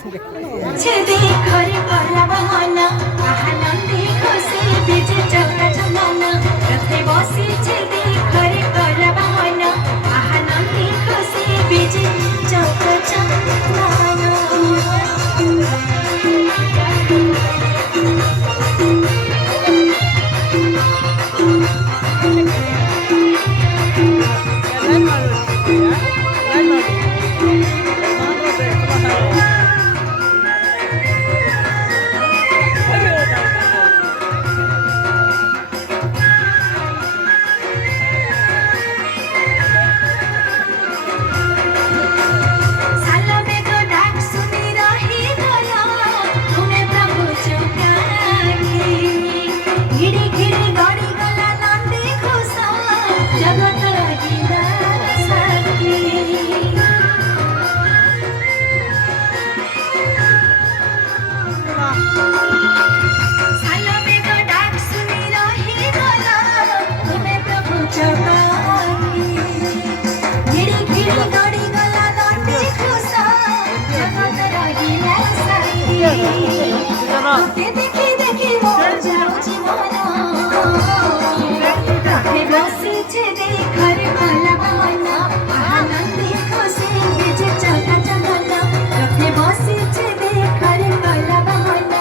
छेदे घरे पलावन आनंदे खुशी बीच चौका चंदन रथे बसी छेदे घरे पलावन आनंदे खुशी बीच चौका चंदन देखी देखी मोर जाऊची मना रथे बसी छेदे घरे पलावन आनंदे खुशी बीच चौका चंदन रथे बसी छेदे घरे पलावन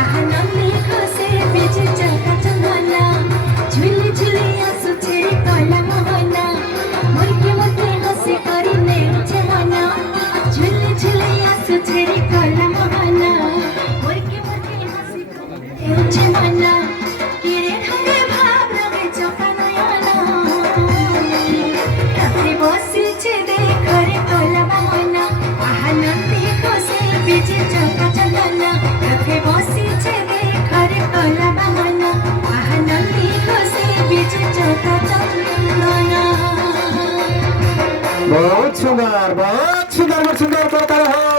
आनंदे खुशी बीच चौका चंदन झुली झुली आसुछे कला मोहना मुर्के मुर्के हसी करी नेउछे मना झुली झुली आसुछे कला मोहना मुर्के मुर्के हसी करी नेउछे मना किरे ढंगे भाव लगे चौका नयना रथे बसी छेदे घरे पलावन आनंदे खुशी बीच चौका चंदन रथे बसी छेदे घरे पलावन आनंदे खुशी बीच चौका चंदन बहुत सुंदर बहुत सुंदर बहुत सुंदर